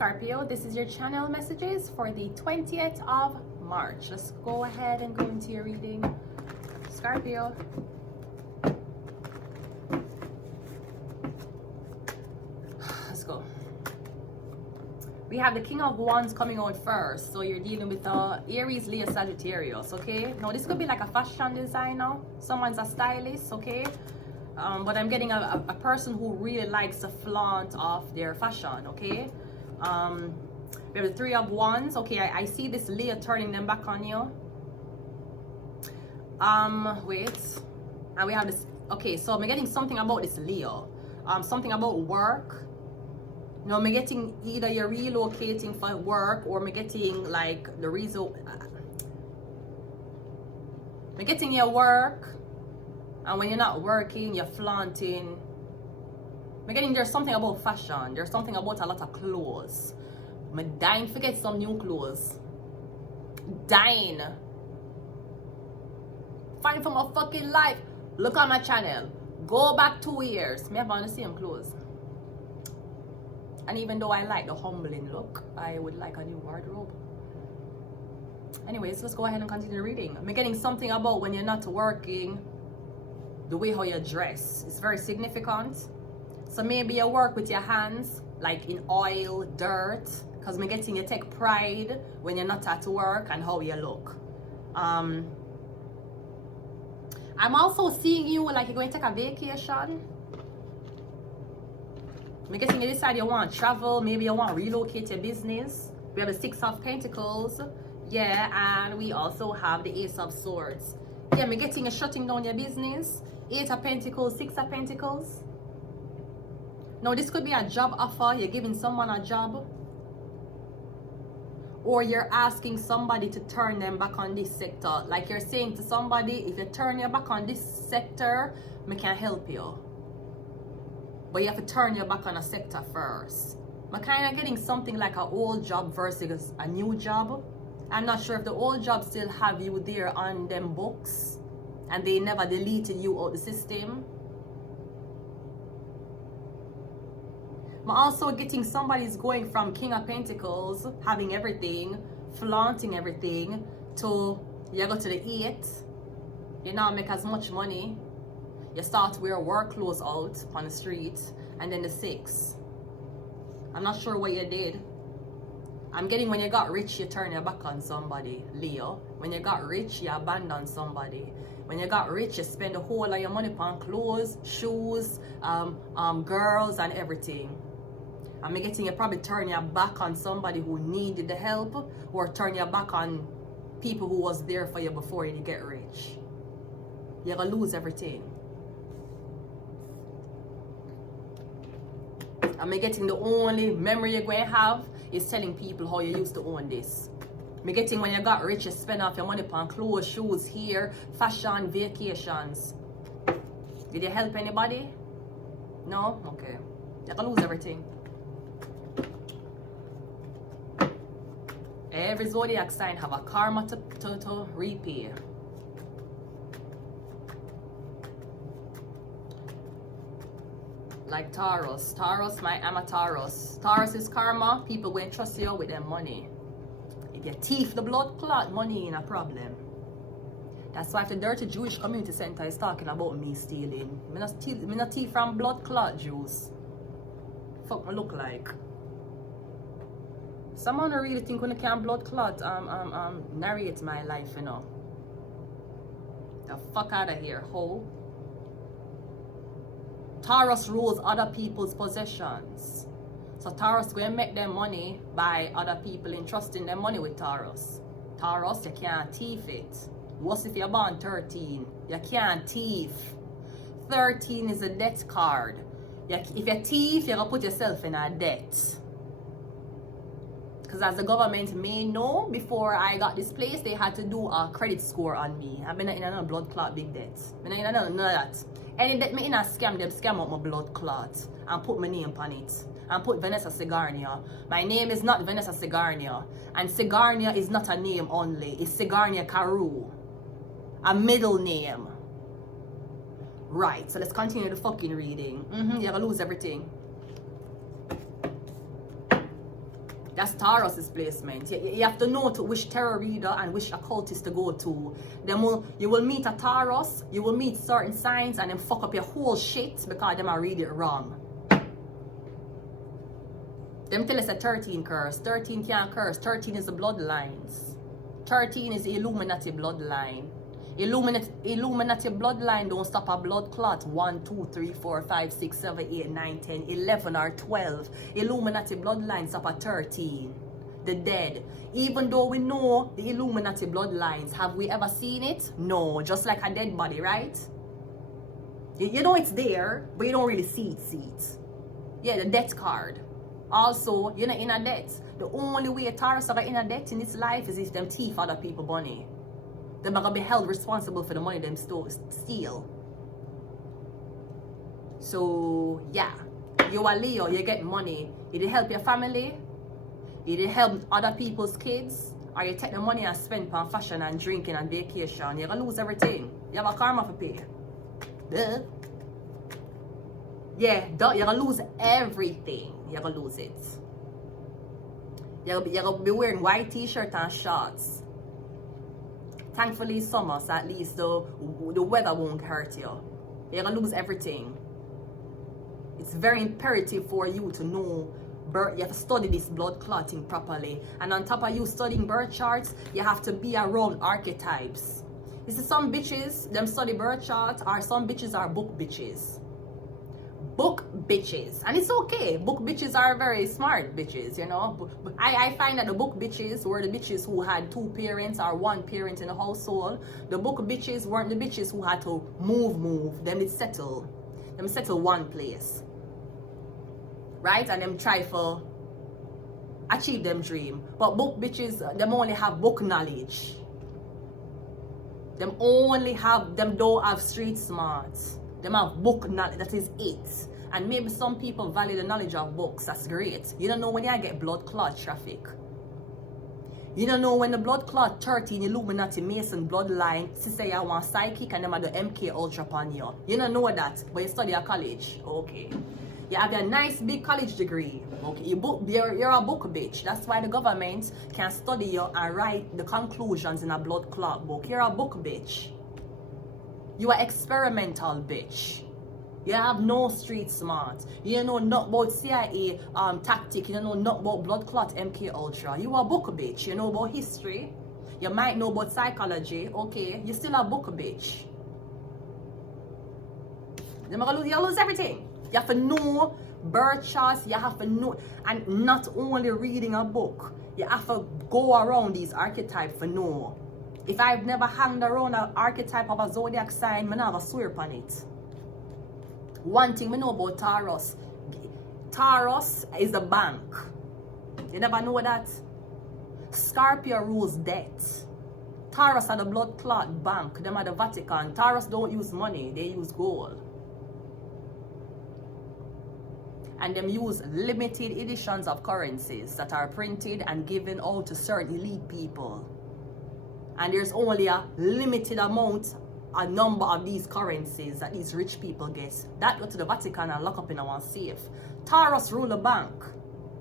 Scorpio. This is your channel messages for the 20th of March. Let's go ahead and go into your reading. Scorpio. Let's go. We have the King of Wands coming out first. So you're dealing with Aries, Leo, Sagittarius, okay? Now this could be like a fashion designer. Someone's a stylist, okay? But I'm getting a person who really likes to flaunt off their fashion, okay? We have the Three of Wands. Okay, I see this Leo turning them back on you. Wait. And we have this. Okay, so I'm getting something about this Leo. Something about work. No, I'm getting either you're relocating for work or I'm getting like the reason. I'm getting your work. And when you're not working, you're flaunting. I'm getting there's something about fashion. There's something about a lot of clothes. I'm dying to get some new clothes. Dying. Fighting for my fucking life. Look on my channel. Go back 2 years. Me have on the same clothes. And even though I like the humbling look, I would like a new wardrobe. Anyways, let's go ahead and continue reading. I'm getting something about when you're not working. The way how you dress is very significant. So maybe you work with your hands, like in oil, dirt, because I'm getting you take pride when you're not at work and how you look. I'm also seeing you like you're going to take a vacation. I'm getting you decide you want to travel, maybe you want to relocate your business. We have the Six of Pentacles, yeah, and we also have the Ace of Swords. Yeah, I'm getting you shutting down your business. Eight of Pentacles, Six of Pentacles. Now this could be a job offer. You're giving someone a job. Or you're asking somebody to turn them back on this sector. Like you're saying to somebody, if you turn your back on this sector, I can help you. But you have to turn your back on a sector first. I'm kind of getting something like an old job versus a new job. I'm not sure if the old job still have you there on them books. And they never deleted you out the system. I'm also getting somebody's going from King of Pentacles, having everything, flaunting everything, to you go to the 8. You now make as much money. You start to wear work clothes out on the street. And then the 6. I'm not sure what you did. I'm getting when you got rich, you turn your back on somebody, Leo. When you got rich, you abandon somebody. When you got rich, you spend the whole of your money on clothes, shoes, girls, and everything. I'm getting you probably turn your back on somebody who needed the help, or turn your back on people who was there for you before you get rich. You're gonna lose everything. I'm getting the only memory you're going to have is telling people how you used to own this. I'm getting when you got rich, you spend off your money on clothes, shoes, hair, fashion, vacations. Did you help anybody? No? Okay. You're going to lose everything. Every zodiac sign have a karma to repay. Like Taurus. I'm a Taurus. Taurus is karma. People will trust you with their money. If you thief the blood clot, money ain't a problem. That's why if the dirty Jewish community center is talking about me stealing. Me not thief from blood clot Jews. Fuck me look like. Someone really think when they can blood clot narrate my life, you know. The fuck out of here, ho. Taurus rules other people's possessions. So Taurus going to make them money by other people entrusting their money with Taurus. Taurus, you can't thief it. What if you're born 13? You can't thief. 13 is a debt card. If you thief, you're going to put yourself in a debt. Because as the government may know, before I got this place, they had to do a credit score on me. I've been in another blood clot big debt. I've been in none of that. Any debt me in a scam, them scam out my blood clot and put my name on it. And put Vanessa Sigarnia. My name is not Vanessa Sigarnia. And Sigarnia is not a name only. It's Sigarnia Carew. A middle name. Right, so let's continue the fucking reading. You're gonna lose everything. That's Taurus's placement. You have to know to which tarot reader and which occultist to go to. You will meet a Taurus, you will meet certain signs and then fuck up your whole shit because them are read it wrong. Them tell us a 13 curse. 13 can't curse. 13 is the bloodlines. 13 is the Illuminati bloodline. Illuminati bloodline don't stop a blood clot. 1, 2, 3, 4, 5, 6, 7, 8, 9, 10, 11 or 12. Illuminati bloodline stop at 13. The dead. Even though we know the Illuminati bloodlines, have we ever seen it? No. Just like a dead body, right? You know it's there, but you don't really see it. Yeah, the death card. Also, you're not in a debt. The only way a Taurus are in a debt in its life is if them thief other people money. They're not gonna be held responsible for the money them steal. So yeah, you are Leo, you get money. It'll help your family, it'll help other people's kids, or you take the money and spend on fashion and drinking and vacation. You're gonna lose everything. You have a karma for pay. Duh. Yeah, you're gonna lose everything. You're gonna lose it. You're gonna be wearing white t-shirt and shorts. Thankfully it's summer, so at least the weather won't hurt you. You're gonna lose everything. It's very imperative for you to know you have to study this blood clotting properly. And on top of you studying birth charts, you have to be around archetypes. You see, some bitches, them study birth charts, or some bitches are book bitches. Book bitches, and it's okay. Book bitches are very smart bitches, you know. I find that the book bitches were the bitches who had 2 parents or 1 parent in the household. The book bitches weren't the bitches who had to move. Them settle one place, right? And them try for achieve them dream. But book bitches, them only have book knowledge. Them don't have street smarts. Them have book knowledge, that is it. And maybe some people value the knowledge of books, that's great. You don't know when you get blood clot traffic. You don't know when the blood clot 13 Illuminati Mason bloodline, say I want psychic and them are the MK Ultra upon you. You don't know that, but you study at college. Okay. You have a nice big college degree. Okay, you're a book bitch. That's why the government can study you and write the conclusions in a blood clot book. You're a book bitch. You are experimental bitch. You have no street smart. You know not about CIA tactic. You don't know not about blood clot MK Ultra. You are a book bitch. You know about history. You might know about psychology. Okay, you still a book bitch. You lose everything. You have to know birth charts. You have to know, and not only reading a book. You have to go around these archetypes for know. If I've never hanged around an archetype of a zodiac sign, I never swear upon it. One thing we know about Taurus. Taurus is the bank. You never know that? Scorpio rules debt. Taurus are the blood clot bank. Them are the Vatican. Taurus don't use money, they use gold. And them use limited editions of currencies that are printed and given out to certain elite people. And there's only a limited amount, a number of these currencies that these rich people get. That go to the Vatican and lock up in a safe. Taurus rule the bank.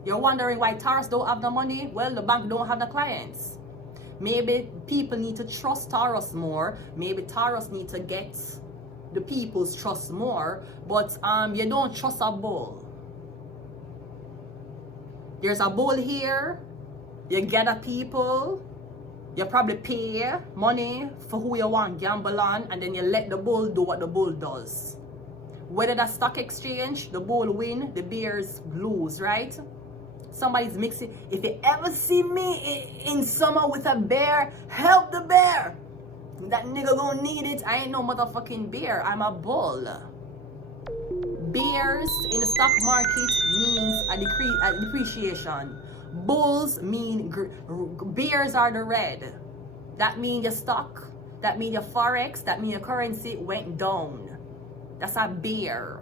You're wondering why Taurus don't have the money? Well, the bank don't have the clients. Maybe people need to trust Taurus more. Maybe Taurus need to get the people's trust more. But you don't trust a bull. There's a bull here. You gather people. You probably pay money for who you want gamble on, and then you let the bull do what the bull does. Whether that's stock exchange, the bull win, the bears lose, right? Somebody's mixing. If you ever see me in summer with a bear, help the bear. That nigga gonna need it. I ain't no motherfucking bear. I'm a bull. Bears in the stock market means a depreciation. Bulls mean bears are the red. That means your stock, that means your forex, that means your currency went down. That's a bear.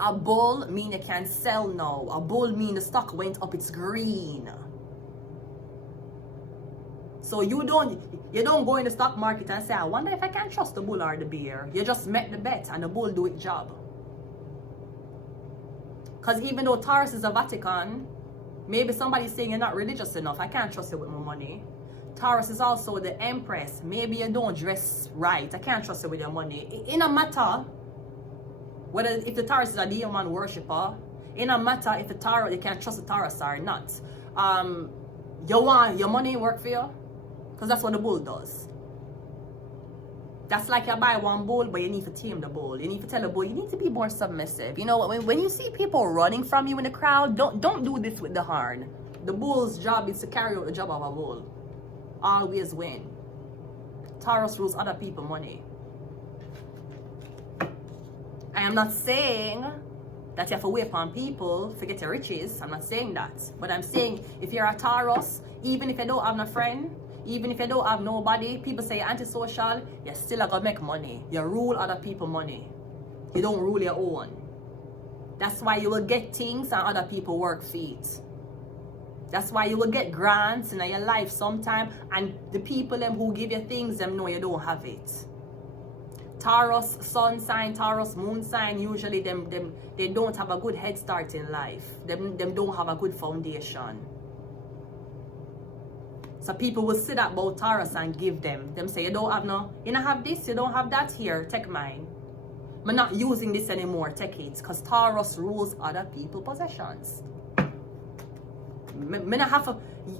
A bull mean you can sell now. A bull mean the stock went up, it's green. So you don't go in the stock market and say, I wonder if I can trust the bull or the bear. You just met the bet and the bull do its job. Because even though Taurus is a Vatican, Maybe somebody's saying you're not religious enough. I can't trust you with my money. Taurus is also the Empress. Maybe you don't dress right. I can't trust you with your money. In a matter whether if the Taurus is a demon worshipper, in a matter if the Taurus, you can't trust the Taurus or not. You want your money work for you? Because that's what the bull does. That's like you buy one bull, but you need to tame the bull. You need to tell the bull, you need to be more submissive. You know, when you see people running from you in the crowd, don't do this with the horn. The bull's job is to carry out the job of a bull. Always win. Taurus rules other people's money. I am not saying that you have to wait on people to get your riches. I'm not saying that. But I'm saying if you're a Taurus, even if you don't have no friend, even if you don't have nobody, people say you're antisocial, you're still gonna make money. You rule other people's money. You don't rule your own. That's why you will get things and other people work feet. That's why you will get grants in your life sometime, and the people them who give you things, them know you don't have it. Taurus sun sign, Taurus moon sign, usually they don't have a good head start in life. Them don't have a good foundation. So people will sit at about Taurus and give them. Them say, you don't have this, you don't have that, here, take mine. I'm not using this anymore, take it. Because Taurus rules other people's possessions.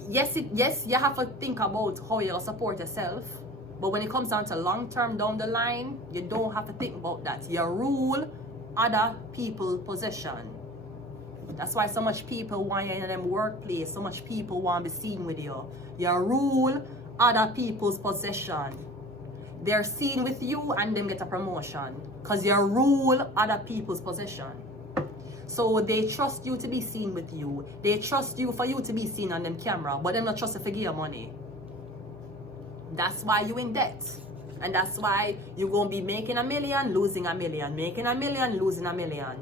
Yes, you have to think about how you'll support yourself. But when it comes down to long term down the line, you don't have to think about that. You rule other people's possession. That's why so much people want you in them workplace. So much people want to be seen with you. You rule other people's possession. They're seen with you and them get a promotion. Because you rule other people's possession. So they trust you to be seen with you. They trust you for you to be seen on them camera. But them not trust you to give you money. That's why you in debt. And that's why you're going to be making $1 million, losing $1 million. Making $1 million, losing $1 million.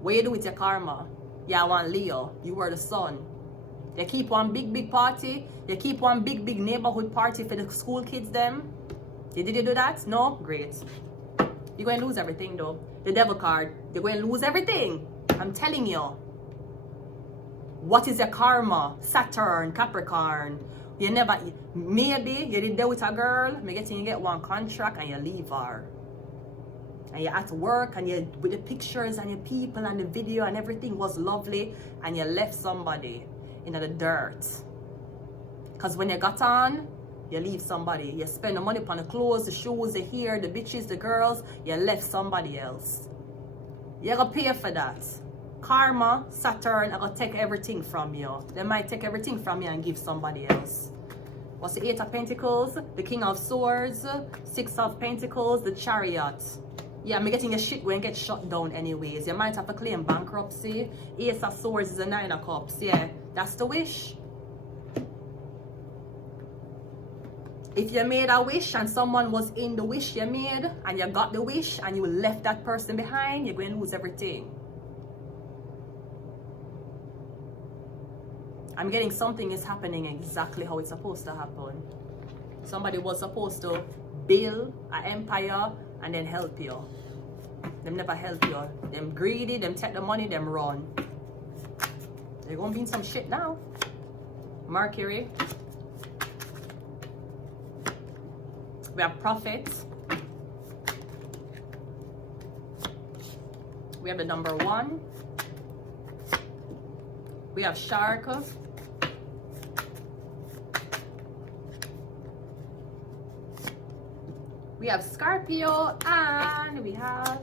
What you do with your karma? Yeah, one Leo. You were the sun. You keep one big party. You keep one big neighborhood party for the school kids them. Did you do that? No? Great. You're going to lose everything though. The devil card. You're going to lose everything. I'm telling you. What is your karma? Saturn, Capricorn. You never, maybe you did that with a girl, you get one contract and you leave her. And you're at work and you with the pictures and your people and the video and everything was lovely, and you left somebody in the dirt. Because when you got on, you leave somebody. You spend the money upon the clothes, the shoes, the hair, the bitches, the girls, you left somebody else. You're gonna pay for that. Karma, Saturn are gonna take everything from you. They might take everything from you and give somebody else. What's the 8 of Pentacles? The King of Swords, 6 of Pentacles, the Chariot. Yeah, I'm getting your shit going to get shut down anyways. You might have to claim bankruptcy. Ace of Swords is the 9 of Cups. Yeah, that's the wish. If you made a wish and someone was in the wish you made and you got the wish and you left that person behind, you're going to lose everything. I'm getting something is happening exactly how it's supposed to happen. Somebody was supposed to build an empire and then help you. Them never help you. Them greedy, them take the money, them run. They're gonna be in some shit now. Mercury. We have Prophet. We have the number 1. We have Shark. We have Scorpio, and we have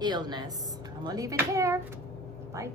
illness. I'm gonna leave it here. Bye.